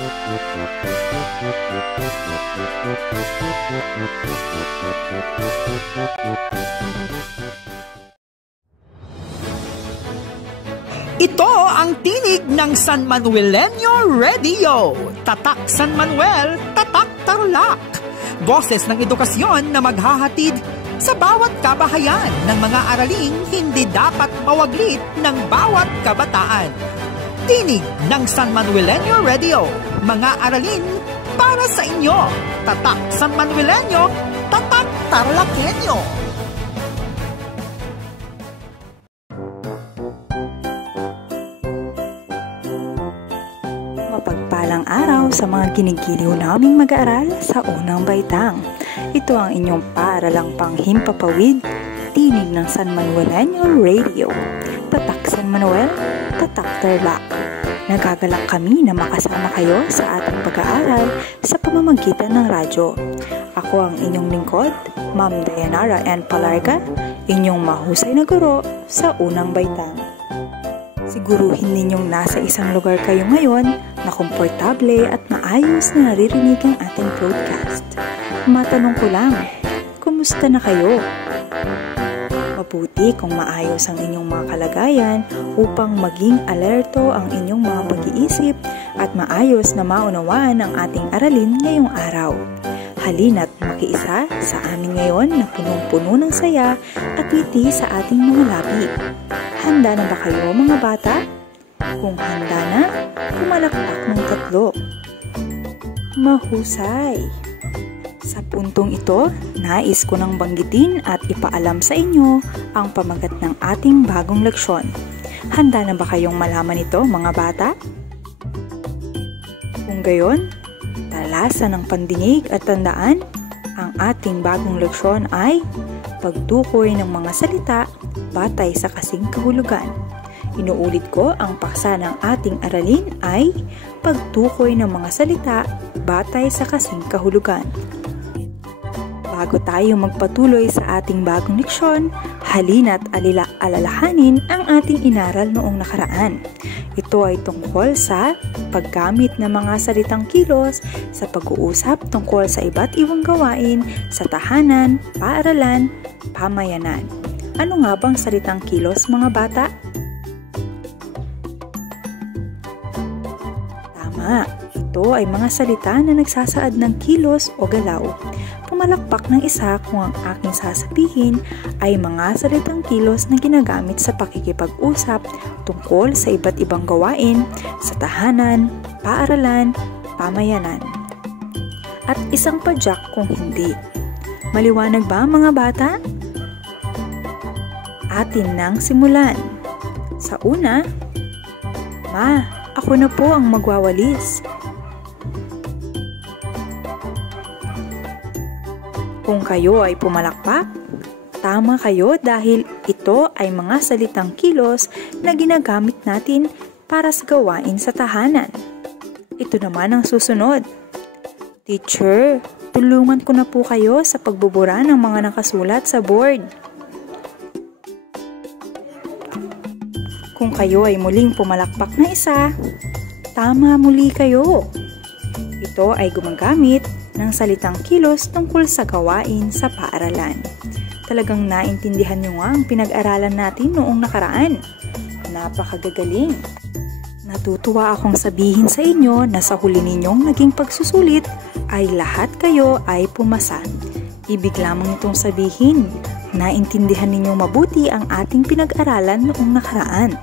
Ito ang tinig ng San Manuelenyo Radio. Tatak San Manuel, tatak Tarlac. Boses ng edukasyon na maghahatid sa bawat kabahayan ng mga araling hindi dapat mawaglit ng bawat kabataan. Tinig ng San Manuelenyo Radio. Mga aralin para sa inyo. Tatak San Manuelenyo, tatak Tarlacenyo. Mapagpalang araw sa mga ginigiliw naming mag-aaral sa unang baitang. Ito ang inyong paaralang panghimpapawid, tinig ng San Manuelenyo Radio. Tatak San Manuel, tatak Tarlac. Nagagalak kami na makasama kayo sa ating pag-aaral sa pamamagitan ng radyo. Ako ang inyong lingkod, Ma'am Dayanara N. Palarga, inyong mahusay na guro sa unang baitang. Siguruhin ninyong nasa isang lugar kayo ngayon na komportable at maayos na naririnig ang ating broadcast. Matanong ko lang, kumusta na kayo? Mabuti kung maayos ang inyong mga kalagayan upang maging alerto ang inyong mga pag-iisip at maayos na maunawaan ang ating aralin ngayong araw. Halina't makiisa sa amin ngayon na punong-puno ng saya at ngiti sa ating mga labi. Handa na ba kayo mga bata? Kung handa na, pumalakpak ng 3. Mahusay! Sa puntong ito, nais ko nang banggitin at ipaalam sa inyo ang pamagat ng ating bagong leksyon. Handa na ba kayong malaman ito mga bata? Kung gayon, talasan ng pandinig at tandaan, ang ating bagong leksyon ay pagtukoy ng mga salita batay sa kasing kahulugan. Inuulit ko, ang paksa ng ating aralin ay pagtukoy ng mga salita batay sa kasing kahulugan. Bago tayo magpatuloy sa ating bagong leksyon, halina't alalahanin ang ating inaral noong nakaraan. Ito ay tungkol sa paggamit ng mga salitang kilos sa pag-uusap tungkol sa iba't ibang gawain sa tahanan, paaralan, pamayanan. Ano nga bang salitang kilos mga bata? Tama, ito ay mga salita na nagsasaad ng kilos o galaw. Pumalakpak ng isa kung ang aking sasabihin ay mga salitang kilos na ginagamit sa pakikipag-usap tungkol sa iba't ibang gawain sa tahanan, paaralan, pamayanan. At isang padyak kung hindi. Maliwanag ba mga bata? Atin nang simulan. Sa una, Ma, ako na po ang magwawalis. Kung kayo ay pumalakpak, tama kayo dahil ito ay mga salitang kilos na ginagamit natin para sa gawain sa tahanan. Ito naman ang susunod. Teacher, tulungan ko na po kayo sa pagbubura ng mga nakasulat sa board. Kung kayo ay muling pumalakpak na isa, tama muli kayo. Ito ay gumagamit ng salitang kilos tungkol sa gawain sa paaralan. Talagang naintindihan nyo nga ang pinag-aralan natin noong nakaraan. Napakagagaling. Natutuwa akong sabihin sa inyo na sa huli ninyong naging pagsusulit ay lahat kayo ay pumasa. Ibig lamang itong sabihin, naintindihan ninyong mabuti ang ating pinag-aralan noong nakaraan.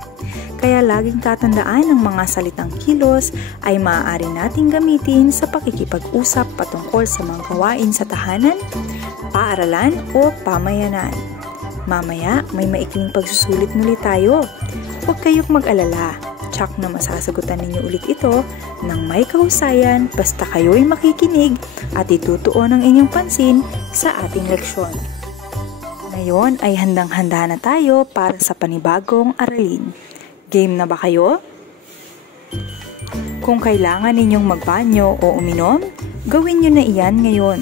Kaya laging tatandaan ang mga salitang kilos ay maaari nating gamitin sa pakikipag-usap patungkol sa mga gawain sa tahanan, paaralan o pamayanan. Mamaya may maikling pagsusulit muli tayo. Huwag kayong mag-alala. Tsak na masasagutan ninyo ulit ito ng may kahusayan basta kayo ay makikinig at itutuon ang inyong pansin sa ating leksyon. Ngayon ay handang-handa na tayo para sa panibagong aralin. Game na ba kayo? Kung kailangan ninyong magbanyo o uminom, gawin nyo na iyan ngayon.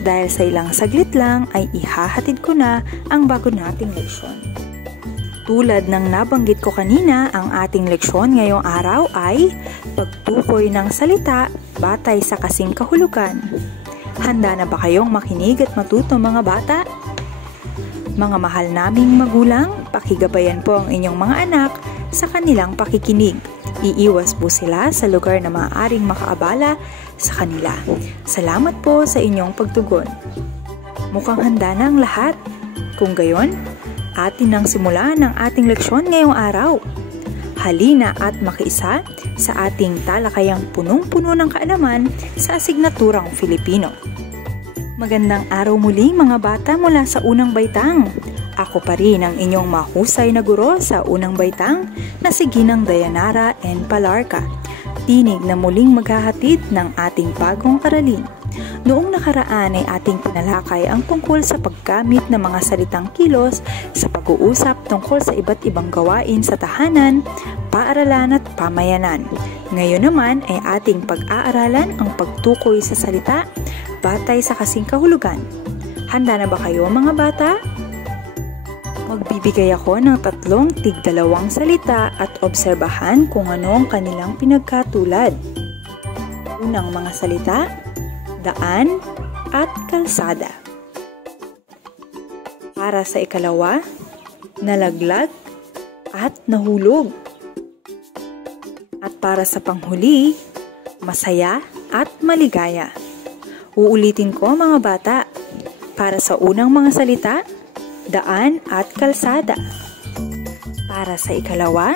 Dahil sa ilang saglit lang ay ihahatid ko na ang bago nating leksyon. Tulad ng nabanggit ko kanina, ang ating leksyon ngayong araw ay pagtukoy ng salita batay sa kasing kahulugan. Handa na ba kayong makinig at matuto mga bata? Mga mahal naming magulang, pakigabayan po ang inyong mga anak sa kanilang pakikinig. Iiwas po sila sa lugar na maaaring makaabala sa kanila. Salamat po sa inyong pagtugon. Mukhang handa na ang lahat. Kung gayon, atin nang simulan ang ating leksyon ngayong araw. Halina at makiisa sa ating talakayang punong-puno ng kaalaman sa asignaturang Filipino. Magandang araw muli mga bata mula sa Unang Baitang. Ako pa rin ang inyong mahusay na guro sa Unang Baitang na si Ginang Dayanara N. Palarca. Tinig na muling maghahatid ng ating bagong aralin. Noong nakaraan ay ating pinalakay ang tungkol sa paggamit ng mga salitang kilos sa pag-uusap tungkol sa iba't ibang gawain sa tahanan, paaralan at pamayanan. Ngayon naman ay ating pag-aaralan ang pagtukoy sa salita batay sa kasing kahulugan. Handa na ba kayo mga bata? Magbibigay ako ng 3 tig-2 salita at obserbahan kung ano ang kanilang pinagkatulad. Unang mga salita, daan at kalsada. Para sa ikalawa, nalaglag at nahulog. At para sa panghuli, masaya at maligaya. Uulitin ko mga bata. Para sa unang mga salita, daan at kalsada. Para sa ikalawa,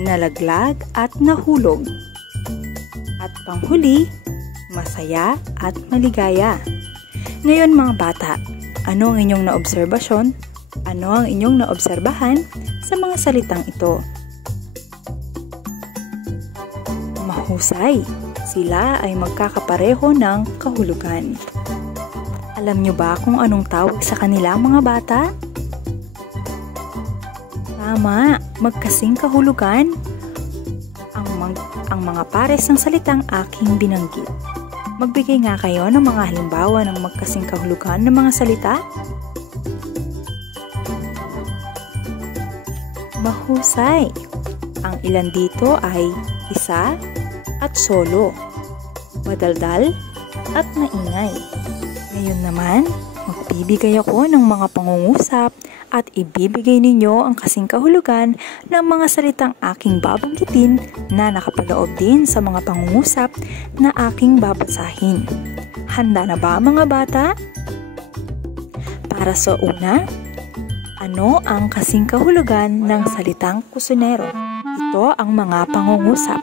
nalaglag at nahulog. At panghuli, masaya at maligaya. Ngayon mga bata, ano ang inyong naobserbasyon? Ano ang inyong naobserbahan sa mga salitang ito? Mahusay, sila ay magkakapareho ng kahulugan. Alam nyo ba kung anong tawag sa kanila mga bata? Tama, magkasing kahulugan. Ang mga pares ng salitang aking binanggit. Magbigay nga kayo ng mga halimbawa ng magkasing kahulugan ng mga salita. Mahusay. Ang ilan dito ay isa at solo, madaldal at maingay. Ngayon naman, magbibigay ako ng mga pangungusap at ibibigay ninyo ang kasing kahulugan ng mga salitang aking babanggitin na nakapaloob din sa mga pangungusap na aking babasahin. Handa na ba mga bata? Para sa una, ano ang kasing kahulugan ng salitang kusinero? Ito ang mga pangungusap.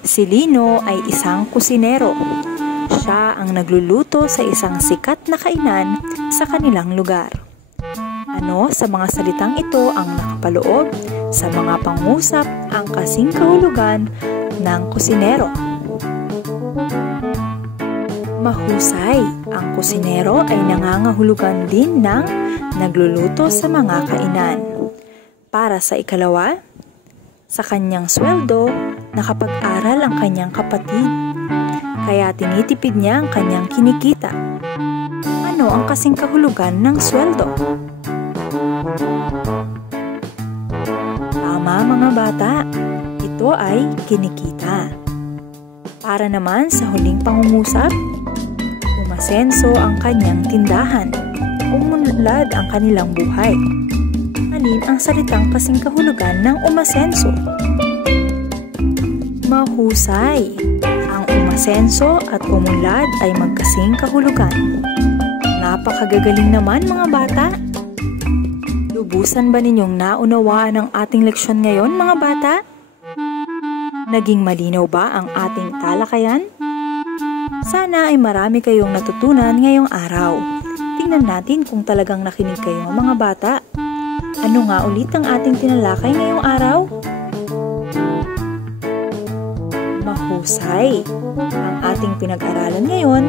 Si Lino ay isang kusinero. Siya ang nagluluto sa isang sikat na kainan sa kanilang lugar. Ano sa mga salitang ito ang nakapaloob sa mga pangusap ang kasing kahulugan ng kusinero? Mahusay. Ang kusinero ay nangangahulugan din ng nagluluto sa mga kainan. Para sa ikalawa, sa kanyang sweldo, nakapag-aral ang kanyang kapatid. Kaya tinitipid niya ang kanyang kinikita. Ano ang kasing kahulugan ng sweldo? Tama mga bata, ito ay kinikita. Para naman sa huling pangungusap, umasenso ang kanyang tindahan. Umunlad ang kanilang buhay. Alin ang salitang kasing kahulugan ng umasenso? Mahusay. Ang umasenso at umunlad ay magkasing kahulugan. Napakagagaling naman mga bata. Lubusan ba ninyong naunawaan ang ating leksyon ngayon mga bata? Naging malinaw ba ang ating talakayan? Sana ay marami kayong natutunan ngayong araw. Tingnan natin kung talagang nakinig kayo mga bata. Ano nga ulit ang ating tinalakay ngayong araw? Mahusay. Ang ating pinag-aralan ngayon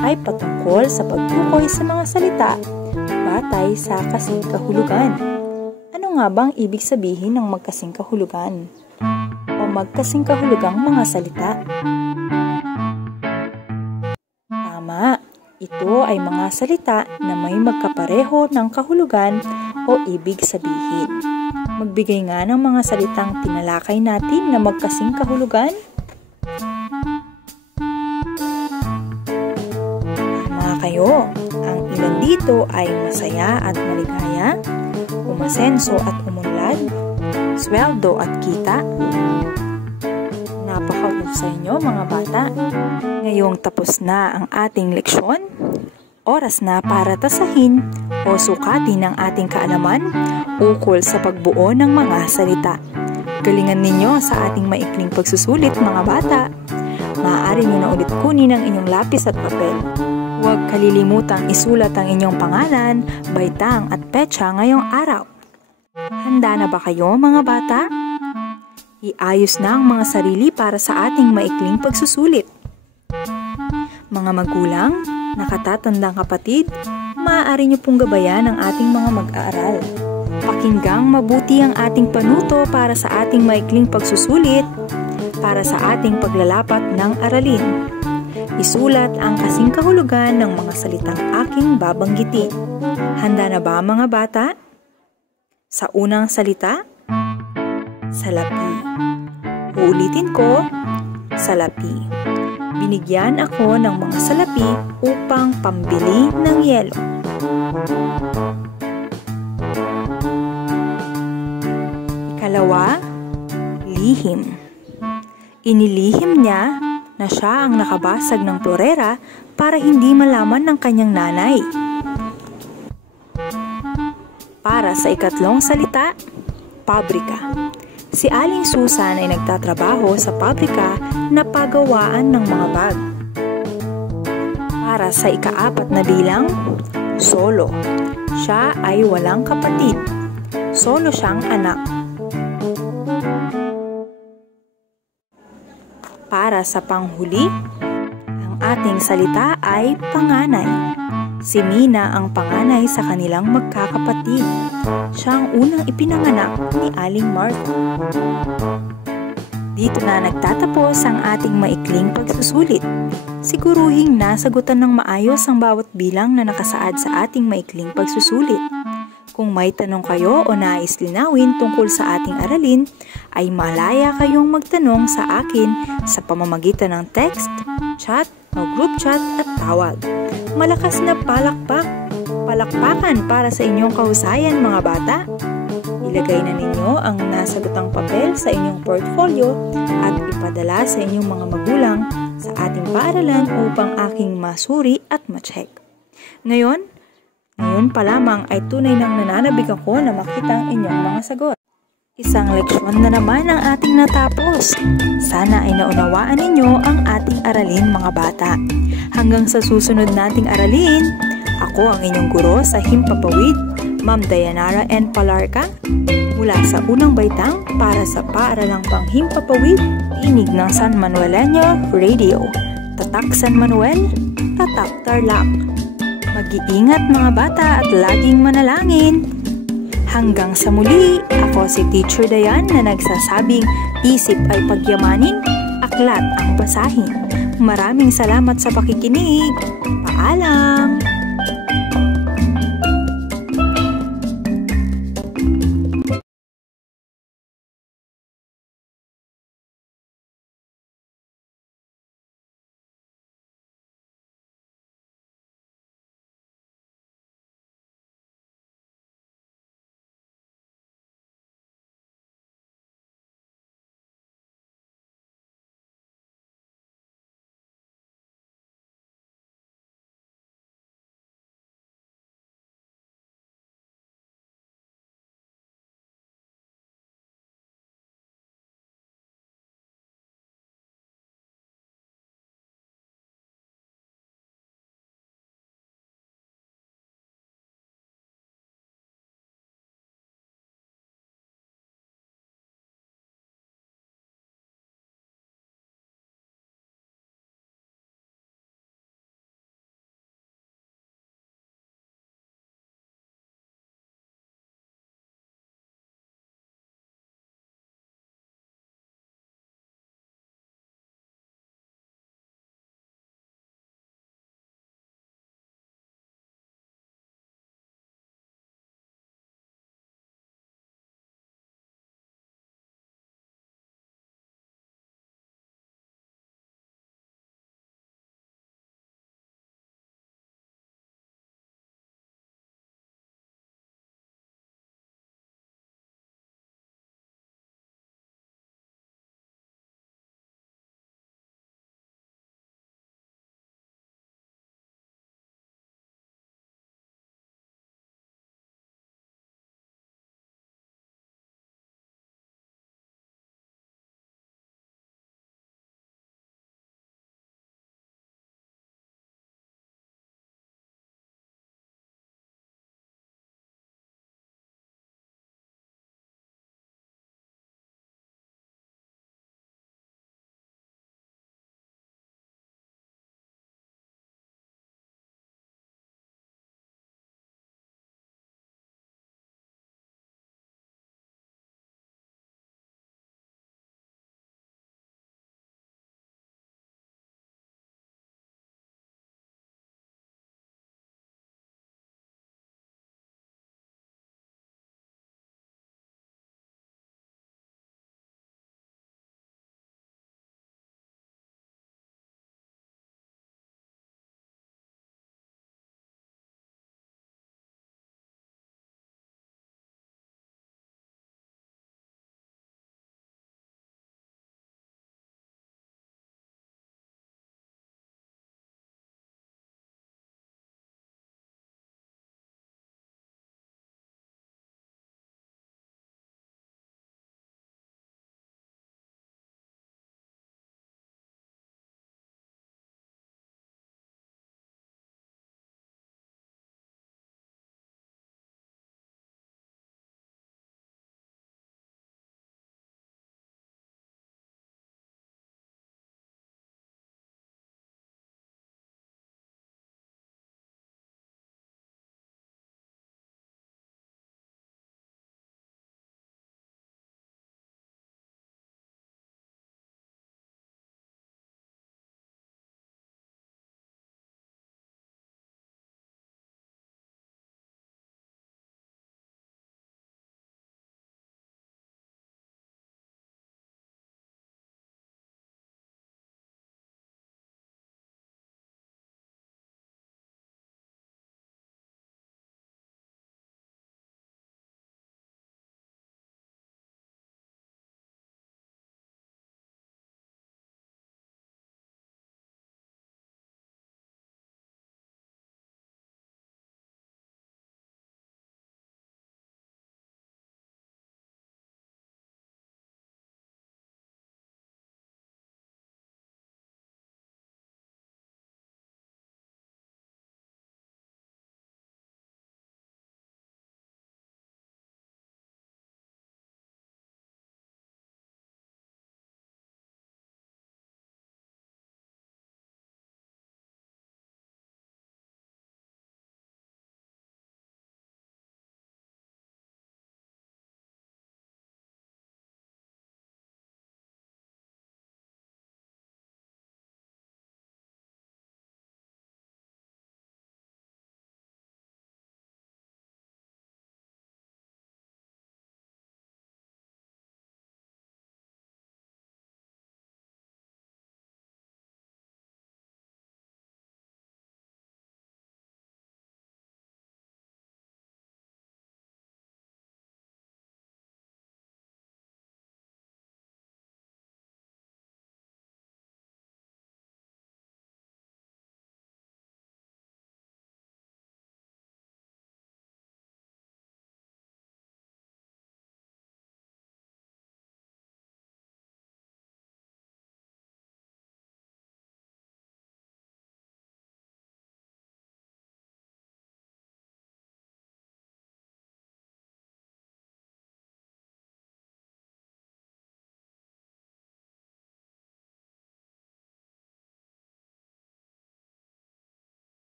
ay patungkol sa pagtukoy sa mga salita batay sa kasing kahulugan. Ano nga bang ibig sabihin ng magkasing kahulugan? O magkasing kahulugang mga salita? Tama, ito ay mga salita na may magkapareho ng kahulugan o ibig sabihin. Magbigay nga ng mga salitang tinalakay natin na magkasing kahulugan. Tama kayo, ang ilan dito ay masaya at maligaya, umasenso at umunlad, sweldo at kita. Napakahusay nyo mga bata. Ngayong tapos na ang ating leksyon, oras na para tasahin o sukatin ang ating kaalaman ukol sa pagbuo ng mga salita. Galingan ninyo sa ating maikling pagsusulit mga bata. Maaari nyo na ulit kunin ang inyong lapis at papel. Huwag kalilimutang isulat ang inyong pangalan, baitang at petsa ngayong araw. Handa na ba kayo mga bata? Iayos na ang mga sarili para sa ating maikling pagsusulit. Mga magulang, nakatatandang kapatid, maaari niyo pong gabayan ang ating mga mag-aaral. Pakinggang mabuti ang ating panuto para sa ating maikling pagsusulit, para sa ating paglalapat ng aralin. Isulat ang kasing kahulugan ng mga salitang aking babanggitin. Handa na ba mga bata? Sa unang salita, salapi. Uulitin ko, salapi. Binigyan ako ng mga salapi upang pambili ng yelo. Ikalawa, lihim. Inilihim niya na siya ang nakabasag ng florera para hindi malaman ng kanyang nanay. Para sa ikatlong salita, pabrika. Si Aling Susan ay nagtatrabaho sa pabrika na pagawaan ng mga bag. Para sa ikaapat na bilang, solo. Siya ay walang kapatid. Solo siyang anak. Para sa panghuli, ang ating salita ay panganay. Si Mina ang panganay sa kanilang magkakapatid. Siya ang unang ipinanganak ni Aling Martha. Dito na nagtatapos ang ating maikling pagsusulit. Siguruhing nasagutan ng maayos ang bawat bilang na nakasaad sa ating maikling pagsusulit. Kung may tanong kayo o nais linawin tungkol sa ating aralin, ay malaya kayong magtanong sa akin sa pamamagitan ng text, chat, o group chat at tawag. Malakas na palakpakan para sa inyong kahusayan mga bata. Ilagay na ninyo ang nasagutang papel sa inyong portfolio at ipadala sa inyong mga magulang sa ating paaralan upang aking masuri at ma-check. Ngayon pa lamang ay tunay nang nananabik ako na makita ang inyong mga sagot. Isang leksyon na naman ang ating natapos. Sana ay naunawaan ninyo ang ating aralin mga bata. Hanggang sa susunod nating aralin, ako ang inyong guro sa Himpapawid, Ma'am Dayanara N. Palarca, mula sa unang baitang para sa paaralang Panghimpapawid, tinig ng San Manuelenyo Radio. Tatak San Manuel, tatak Tarlac. Mag-iingat mga bata at laging manalangin. Hanggang sa muli, ako si Teacher Dayan na nagsasabing isip ay pagyamanin, aklat ang basahin. Maraming salamat sa pakikinig. Paalam!